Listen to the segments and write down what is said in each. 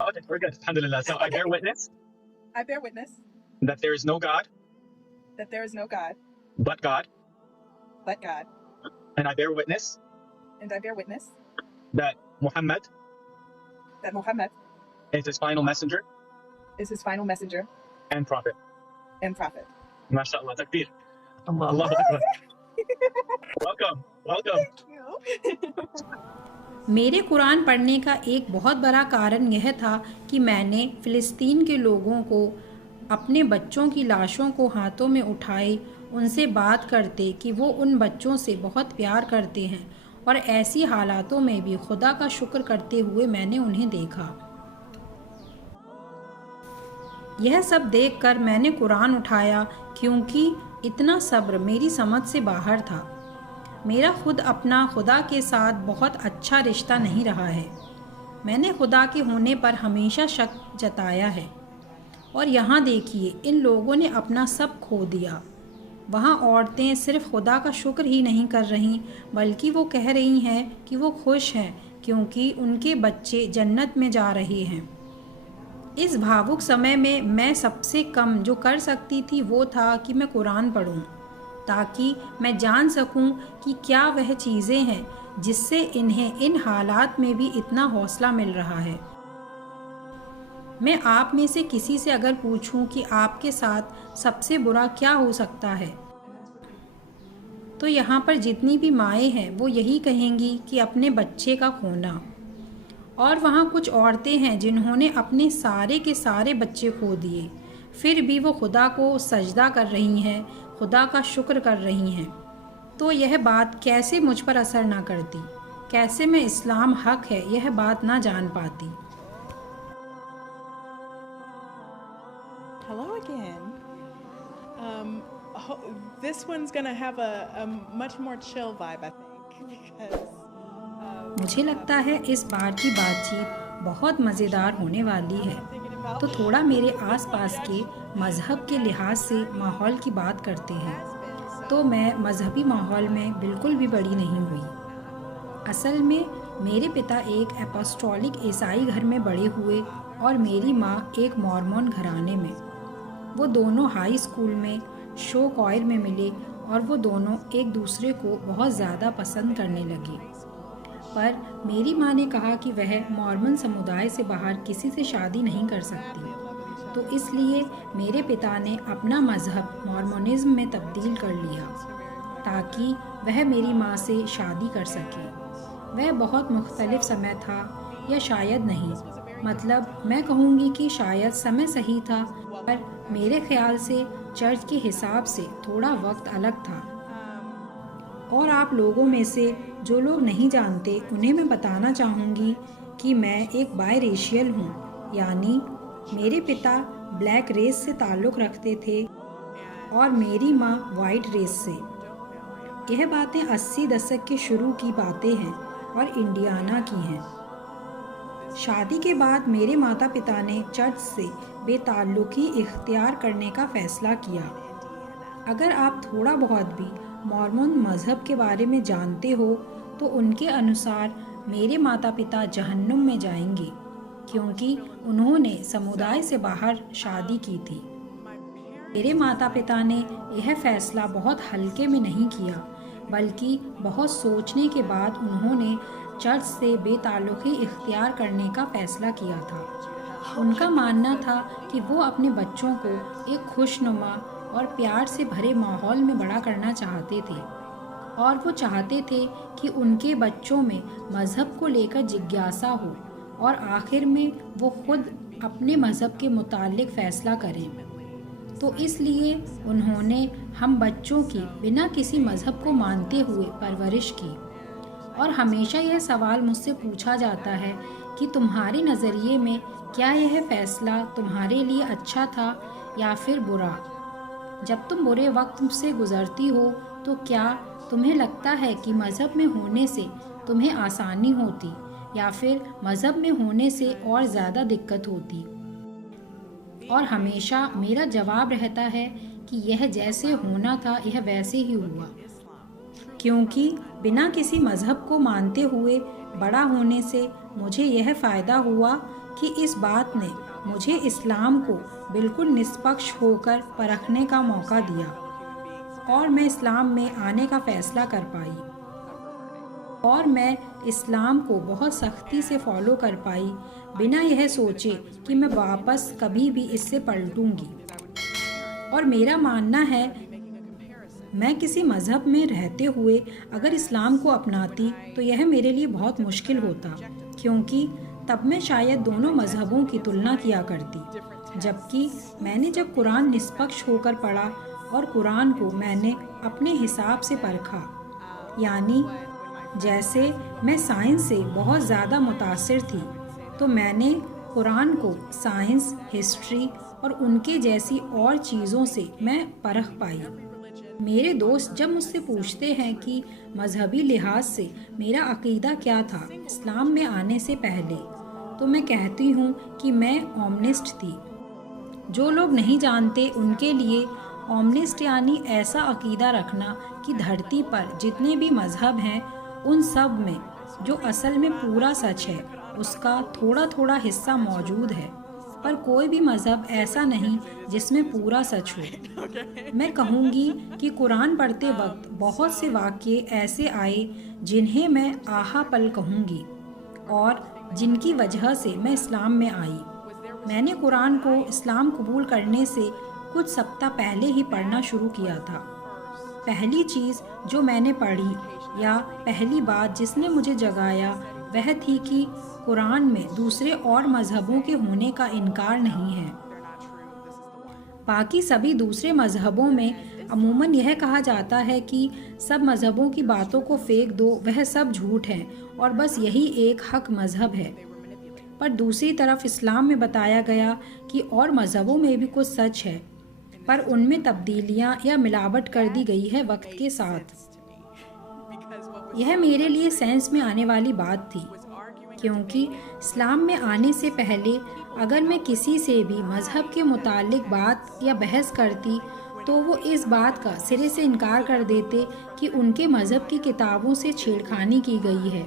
Okay, we're good. Alhamdulillah. So I bear witness I bear witness that there is no God that there is no God but God, but God, and I bear witness and I bear witness that Muhammad that Muhammad is his final messenger is his final messenger and prophet. and prophet. MashaAllah. Takbir. Allah. Allahu Akbar. Welcome. Welcome. मेरे कुरान पढ़ने का एक बहुत बड़ा कारण यह था कि मैंने फ़िलिस्तीन के लोगों को अपने बच्चों की लाशों को हाथों में उठाए उनसे बात करते कि वो उन बच्चों से बहुत प्यार करते हैं और ऐसी हालातों में भी खुदा का शुक्र करते हुए मैंने उन्हें देखा। यह सब देखकर मैंने कुरान उठाया क्योंकि इतना सब्र मेरी समझ से बाहर था। मेरा खुद अपना खुदा के साथ बहुत अच्छा रिश्ता नहीं रहा है। मैंने खुदा के होने पर हमेशा शक जताया है और यहाँ देखिए इन लोगों ने अपना सब खो दिया। वहाँ औरतें सिर्फ खुदा का शुक्र ही नहीं कर रहीं बल्कि वो कह रही हैं कि वो खुश हैं क्योंकि उनके बच्चे जन्नत में जा रहे हैं। इस भावुक समय में मैं सबसे कम जो कर सकती थी वो था कि मैं कुरान पढूं ताकि मैं जान सकूं कि क्या वह चीज़ें हैं जिससे इन्हें इन हालात में भी इतना हौसला मिल रहा है। मैं आप में से किसी से अगर पूछूं कि आपके साथ सबसे बुरा क्या हो सकता है तो यहाँ पर जितनी भी माएँ हैं वो यही कहेंगी कि अपने बच्चे का खोना। और वहाँ कुछ औरतें हैं जिन्होंने अपने सारे के सारे बच्चे खो दिए, फिर भी वो खुदा को सजदा कर रही हैं, खुदा का शुक्र कर रही हैं। तो यह बात कैसे मुझ पर असर ना करती, कैसे मैं इस्लाम हक है यह बात ना जान पाती। Hello again. This one's gonna have a much more chill vibe, I think, because मुझे लगता है इस बार की बातचीत बहुत मज़ेदार होने वाली है, तो थोड़ा मेरे आसपास के मज़हब के लिहाज से माहौल की बात करते हैं। तो मैं मज़हबी माहौल में बिल्कुल भी बड़ी नहीं हुई। असल में मेरे पिता एक एपोस्टोलिक ईसाई घर में बड़े हुए और मेरी माँ एक मॉर्मन घराने में। वो दोनों हाई स्कूल में शो कॉयर में मिले और वो दोनों एक दूसरे को बहुत ज़्यादा पसंद करने लगे। पर मेरी माँ ने कहा कि वह मॉर्मन समुदाय से बाहर किसी से शादी नहीं कर सकती, तो इसलिए मेरे पिता ने अपना मज़हब मॉर्मोनिज़्म में तब्दील कर लिया ताकि वह मेरी माँ से शादी कर सके। वह बहुत मुख्तलिफ समय था या शायद नहीं, मतलब मैं कहूँगी कि शायद समय सही था पर मेरे ख्याल से चर्च के हिसाब से थोड़ा वक्त अलग था। और आप लोगों में से जो लोग नहीं जानते उन्हें मैं बताना चाहूँगी कि मैं एक बायरेशियल हूँ, यानी मेरे पिता ब्लैक रेस से ताल्लुक़ रखते थे और मेरी माँ वाइट रेस से। यह बातें 80 दशक के शुरू की बातें हैं और इंडियाना की हैं। शादी के बाद मेरे माता पिता ने चर्च से बेताल्लुकी इख्तियार करने का फ़ैसला किया। अगर आप थोड़ा बहुत भी मॉर्मन मज़हब के बारे में जानते हो तो उनके अनुसार मेरे माता पिता जहन्नुम में जाएंगे क्योंकि उन्होंने समुदाय से बाहर शादी की थी। मेरे माता पिता ने यह फ़ैसला बहुत हल्के में नहीं किया बल्कि बहुत सोचने के बाद उन्होंने चर्च से बेताल्लुकी इख्तियार करने का फ़ैसला किया था। उनका मानना था कि वो अपने बच्चों को एक खुशनुमा और प्यार से भरे माहौल में बड़ा करना चाहते थे और वो चाहते थे कि उनके बच्चों में मज़हब को लेकर जिज्ञासा हो और आखिर में वो खुद अपने मज़हब के मुतालिक फ़ैसला करें। तो इसलिए उन्होंने हम बच्चों की बिना किसी मज़हब को मानते हुए परवरिश की। और हमेशा यह सवाल मुझसे पूछा जाता है कि तुम्हारे नज़रिए में क्या यह फ़ैसला तुम्हारे लिए अच्छा था या फिर बुरा। जब तुम बुरे वक्त से गुजरती हो तो क्या तुम्हें लगता है कि मज़हब में होने से तुम्हें आसानी होती या फिर मज़हब में होने से और ज़्यादा दिक्कत होती? और हमेशा मेरा जवाब रहता है कि यह जैसे होना था यह वैसे ही हुआ, क्योंकि बिना किसी मज़हब को मानते हुए बड़ा होने से मुझे यह फ़ायदा हुआ कि इस बात ने मुझे इस्लाम को बिल्कुल निष्पक्ष होकर परखने का मौका दिया और मैं इस्लाम में आने का फ़ैसला कर पाई और मैं इस्लाम को बहुत सख्ती से फॉलो कर पाई बिना यह सोचे कि मैं वापस कभी भी इससे पलटूंगी। और मेरा मानना है मैं किसी मज़हब में रहते हुए अगर इस्लाम को अपनाती तो यह मेरे लिए बहुत मुश्किल होता, क्योंकि तब मैं शायद दोनों मज़हबों की तुलना किया करती, जबकि मैंने जब कुरान निष्पक्ष होकर पढ़ा और कुरान को मैंने अपने हिसाब से परखा, यानी जैसे मैं साइंस से बहुत ज़्यादा मुतासिर थी तो मैंने कुरान को साइंस, हिस्ट्री और उनके जैसी और चीज़ों से मैं परख पाई। मेरे दोस्त जब मुझसे पूछते हैं कि मजहबी लिहाज से मेरा अकीदा क्या था इस्लाम में आने से पहले, तो मैं कहती हूँ कि मैं ओमनिस्ट थी। जो लोग नहीं जानते उनके लिए ओमनिस्ट यानी ऐसा अकीदा रखना कि धरती पर जितने भी मजहब हैं उन सब में जो असल में पूरा सच है उसका थोड़ा थोड़ा हिस्सा मौजूद है, पर कोई भी मज़हब ऐसा नहीं जिसमें पूरा सच हो। मैं कहूँगी कि कुरान पढ़ते वक्त बहुत से वाक़ये ऐसे आए जिन्हें मैं आहा पल कहूँगी और जिनकी वजह से मैं इस्लाम में आई। मैंने कुरान को इस्लाम कबूल करने से कुछ सप्ताह पहले ही पढ़ना शुरू किया था। पहली चीज़ जो मैंने पढ़ी या पहली बात जिसने मुझे जगाया वह थी कि कुरान में दूसरे और मज़हबों के होने का इनकार नहीं है। बाकी सभी दूसरे मज़हबों में अमूमन यह कहा जाता है कि सब मज़हबों की बातों को फेंक दो, वह सब झूठ है और बस यही एक हक मज़हब है। पर दूसरी तरफ इस्लाम में बताया गया कि और मज़हबों में भी कुछ सच है, पर उनमें तब्दीलियाँ या मिलावट कर दी गई है वक्त के साथ। यह मेरे लिए सेंस में आने वाली बात थी, क्योंकि इस्लाम में आने से पहले अगर मैं किसी से भी मज़हब के मुतालिक बात या बहस करती तो वो इस बात का सिरे से इनकार कर देते कि उनके मज़हब की किताबों से छेड़खानी की गई है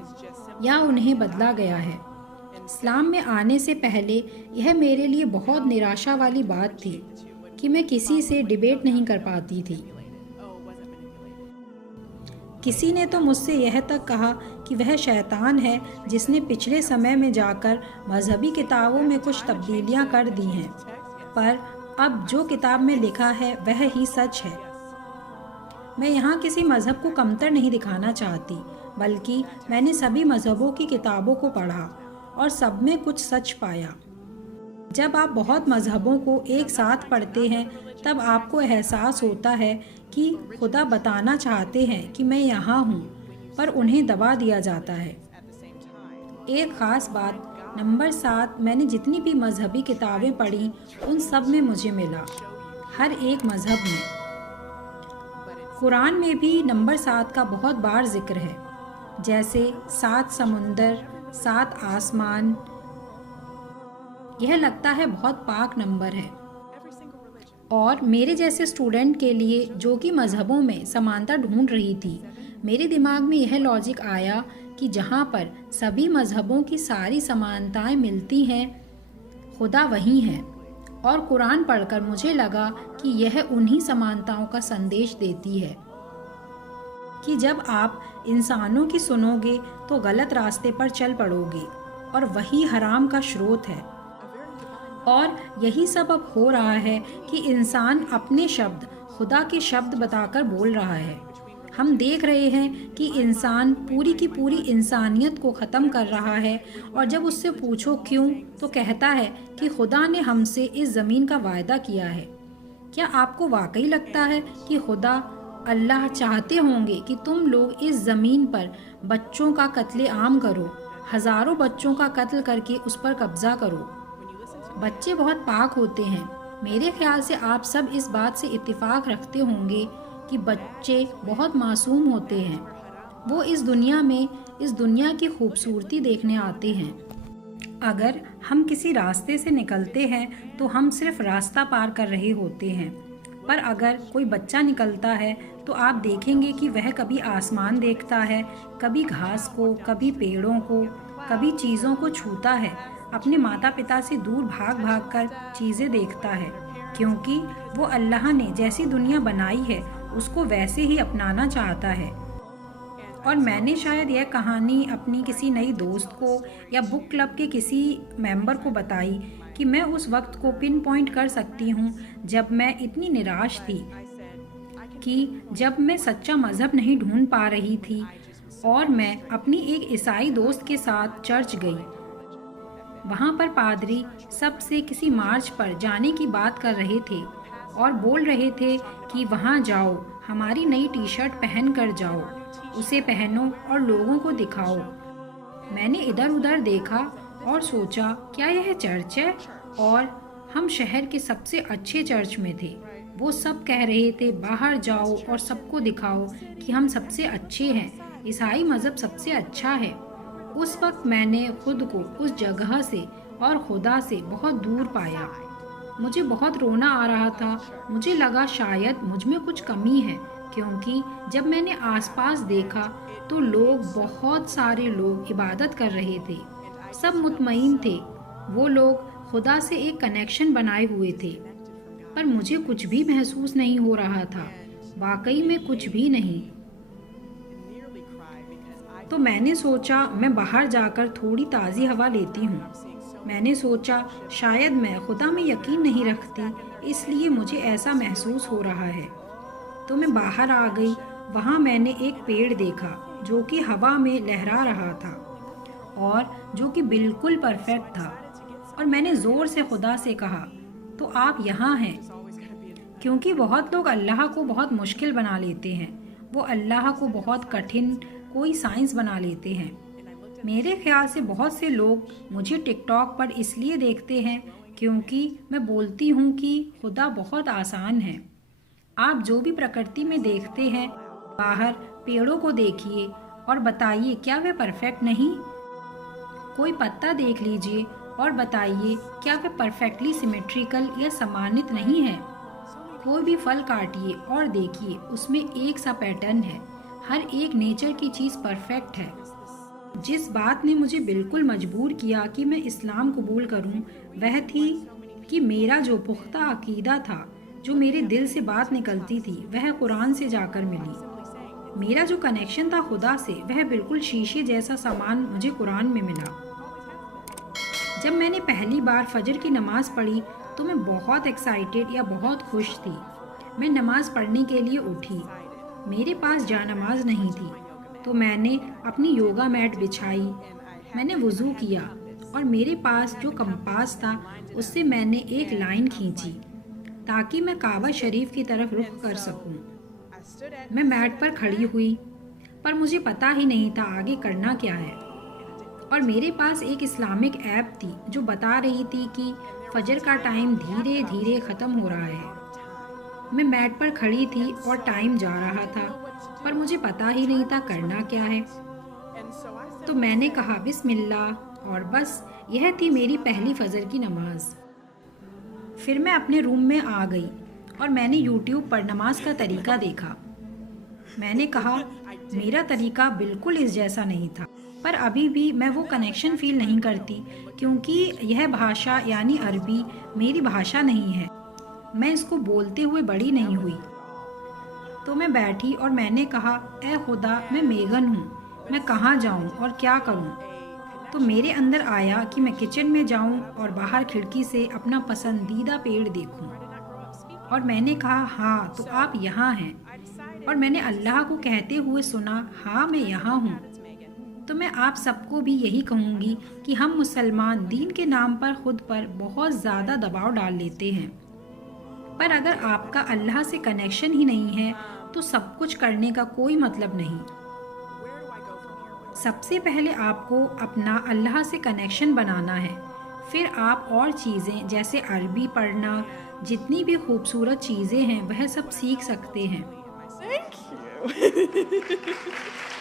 या उन्हें बदला गया है। इस्लाम में आने से पहले यह मेरे लिए बहुत निराशा वाली बात थी कि मैं किसी से डिबेट नहीं कर पाती थी। किसी ने तो मुझसे यह तक कहा कि वह शैतान है जिसने पिछले समय में जाकर मजहबी किताबों में कुछ तब्दीलियां कर दी हैं, पर अब जो किताब में लिखा है वह ही सच है। मैं यहाँ किसी मज़हब को कमतर नहीं दिखाना चाहती, बल्कि मैंने सभी मज़हबों की किताबों को पढ़ा और सब में कुछ सच पाया। जब आप बहुत मज़हबों को एक साथ पढ़ते हैं तब आपको एहसास होता है कि खुदा बताना चाहते हैं कि मैं यहाँ हूँ, पर उन्हें दबा दिया जाता है। एक ख़ास बात, नंबर 7 मैंने जितनी भी मजहबी किताबें पढ़ी उन सब में मुझे मिला, हर एक मज़हब में। कुरान में भी नंबर 7 का बहुत बार जिक्र है, जैसे 7 समुंदर, 7 आसमान। यह लगता है बहुत पाक नंबर है और मेरे जैसे स्टूडेंट के लिए जो कि मज़हबों में समानता ढूंढ रही थी, मेरे दिमाग में यह लॉजिक आया कि जहाँ पर सभी मज़हबों की सारी समानताएं मिलती हैं, खुदा वही है। और कुरान पढ़कर मुझे लगा कि यह उन्हीं समानताओं का संदेश देती है कि जब आप इंसानों की सुनोगे तो गलत रास्ते पर चल पड़ोगे और वही हराम का स्रोत है। और यही सब अब हो रहा है कि इंसान अपने शब्द खुदा के शब्द बताकर बोल रहा है। हम देख रहे हैं कि इंसान पूरी की पूरी इंसानियत को ख़त्म कर रहा है और जब उससे पूछो क्यों, तो कहता है कि खुदा ने हमसे इस ज़मीन का वायदा किया है। क्या आपको वाकई लगता है कि खुदा अल्लाह चाहते होंगे कि तुम लोग इस ज़मीन पर बच्चों का कत्ले आम करो, हज़ारों बच्चों का कत्ल करके उस पर कब्ज़ा करो? बच्चे बहुत पाक होते हैं, मेरे ख्याल से आप सब इस बात से इत्तेफाक रखते होंगे कि बच्चे बहुत मासूम होते हैं। वो इस दुनिया की खूबसूरती देखने आते हैं। अगर हम किसी रास्ते से निकलते हैं तो हम सिर्फ रास्ता पार कर रहे होते हैं, पर अगर कोई बच्चा निकलता है तो आप देखेंगे कि वह कभी आसमान देखता है, कभी घास को, कभी पेड़ों को, कभी चीज़ों को छूता है, अपने माता पिता से दूर भाग भाग कर चीज़ें देखता है, क्योंकि वो अल्लाह ने जैसी दुनिया बनाई है उसको वैसे ही अपनाना चाहता है। और मैंने शायद यह कहानी अपनी किसी नई दोस्त को या बुक क्लब के किसी मेंबर को बताई कि मैं उस वक्त को पिन पॉइंट कर सकती हूँ जब मैं इतनी निराश थी कि जब मैं सच्चा मज़हब नहीं ढूंढ पा रही थी और मैं अपनी एक ईसाई दोस्त के साथ चर्च गई। वहाँ पर पादरी सबसे किसी मार्च पर जाने की बात कर रहे थे और बोल रहे थे कि वहाँ जाओ, हमारी नई टी शर्ट पहन कर जाओ, उसे पहनो और लोगों को दिखाओ। मैंने इधर उधर देखा और सोचा क्या यह चर्च है, और हम शहर के सबसे अच्छे चर्च में थे। वो सब कह रहे थे बाहर जाओ और सबको दिखाओ कि हम सबसे अच्छे हैं, ईसाई मज़हब सबसे अच्छा है। उस वक्त मैंने खुद को उस जगह से और खुदा से बहुत दूर पाया। मुझे बहुत रोना आ रहा था। मुझे लगा शायद मुझ में कुछ कमी है, क्योंकि जब मैंने आसपास देखा तो बहुत सारे लोग इबादत कर रहे थे, सब मुतमईन थे। वो लोग खुदा से एक कनेक्शन बनाए हुए थे, पर मुझे कुछ भी महसूस नहीं हो रहा था, वाकई में कुछ भी नहीं। तो मैंने सोचा मैं बाहर जाकर थोड़ी ताज़ी हवा लेती हूँ। मैंने सोचा शायद मैं खुदा में यकीन नहीं रखती, इसलिए मुझे ऐसा महसूस हो रहा है। तो मैं बाहर आ गई। वहाँ मैंने एक पेड़ देखा जो कि हवा में लहरा रहा था और जो कि बिल्कुल परफेक्ट था, और मैंने ज़ोर से खुदा से कहा तो आप यहाँ हैं, क्योंकि बहुत लोग अल्लाह को बहुत मुश्किल बना लेते हैं। वो अल्लाह को बहुत कठिन कोई साइंस बना लेते हैं। मेरे ख्याल से बहुत से लोग मुझे टिकटॉक पर इसलिए देखते हैं क्योंकि मैं बोलती हूँ कि खुदा बहुत आसान है। आप जो भी प्रकृति में देखते हैं, बाहर पेड़ों को देखिए और बताइए क्या वे परफेक्ट नहीं। कोई पत्ता देख लीजिए और बताइए क्या वे परफेक्टली सिमेट्रिकल या सम्मानित नहीं है। कोई भी फल काटिए और देखिए उसमें एक सा पैटर्न है। हर एक नेचर की चीज़ परफेक्ट है। जिस बात ने मुझे बिल्कुल मजबूर किया कि मैं इस्लाम कबूल करूं, वह थी कि मेरा जो पुख्ता अकीदा था, जो मेरे दिल से बात निकलती थी, वह कुरान से जाकर मिली। मेरा जो कनेक्शन था खुदा से, वह बिल्कुल शीशे जैसा सामान मुझे कुरान में मिला। जब मैंने पहली बार फजर की नमाज पढ़ी तो मैं बहुत एक्साइटेड या बहुत खुश थी। मैं नमाज पढ़ने के लिए उठी। मेरे पास जानमाज नहीं थी, तो मैंने अपनी योगा मैट बिछाई। मैंने वुज़ू किया और मेरे पास जो कंपास था उससे मैंने एक लाइन खींची ताकि मैं काबा शरीफ की तरफ रुख कर सकूं। मैं मैट पर खड़ी हुई, पर मुझे पता ही नहीं था आगे करना क्या है। और मेरे पास एक इस्लामिक ऐप थी जो बता रही थी कि फजर का टाइम धीरे धीरे ख़त्म हो रहा है। मैं मैट पर खड़ी थी और टाइम जा रहा था, पर मुझे पता ही नहीं था करना क्या है। तो मैंने कहा बिस्मिल्लाह, और बस यह थी मेरी पहली फजर की नमाज। फिर मैं अपने रूम में आ गई और मैंने YouTube पर नमाज का तरीका देखा। मैंने कहा मेरा तरीका बिल्कुल इस जैसा नहीं था, पर अभी भी मैं वो कनेक्शन फील नहीं करती क्योंकि यह भाषा यानी अरबी मेरी भाषा नहीं है। मैं इसको बोलते हुए बड़ी नहीं हुई। तो मैं बैठी और मैंने कहा ऐ खुदा, मैं मेगन हूँ, मैं कहाँ जाऊँ और क्या करूँ। तो मेरे अंदर आया कि मैं किचन में जाऊँ और बाहर खिड़की से अपना पसंदीदा पेड़ देखूँ। और मैंने कहा हाँ, तो आप यहाँ हैं। और मैंने अल्लाह को कहते हुए सुना हाँ, मैं यहाँ हूँ। तो मैं आप सबको भी यही कहूँगी कि हम मुसलमान दीन के नाम पर खुद पर बहुत ज़्यादा दबाव डाल लेते हैं, पर अगर आपका अल्लाह से कनेक्शन ही नहीं है तो सब कुछ करने का कोई मतलब नहीं। सबसे पहले आपको अपना अल्लाह से कनेक्शन बनाना है, फिर आप और चीज़ें जैसे अरबी पढ़ना, जितनी भी खूबसूरत चीज़ें हैं वह सब सीख सकते हैं। Thank you.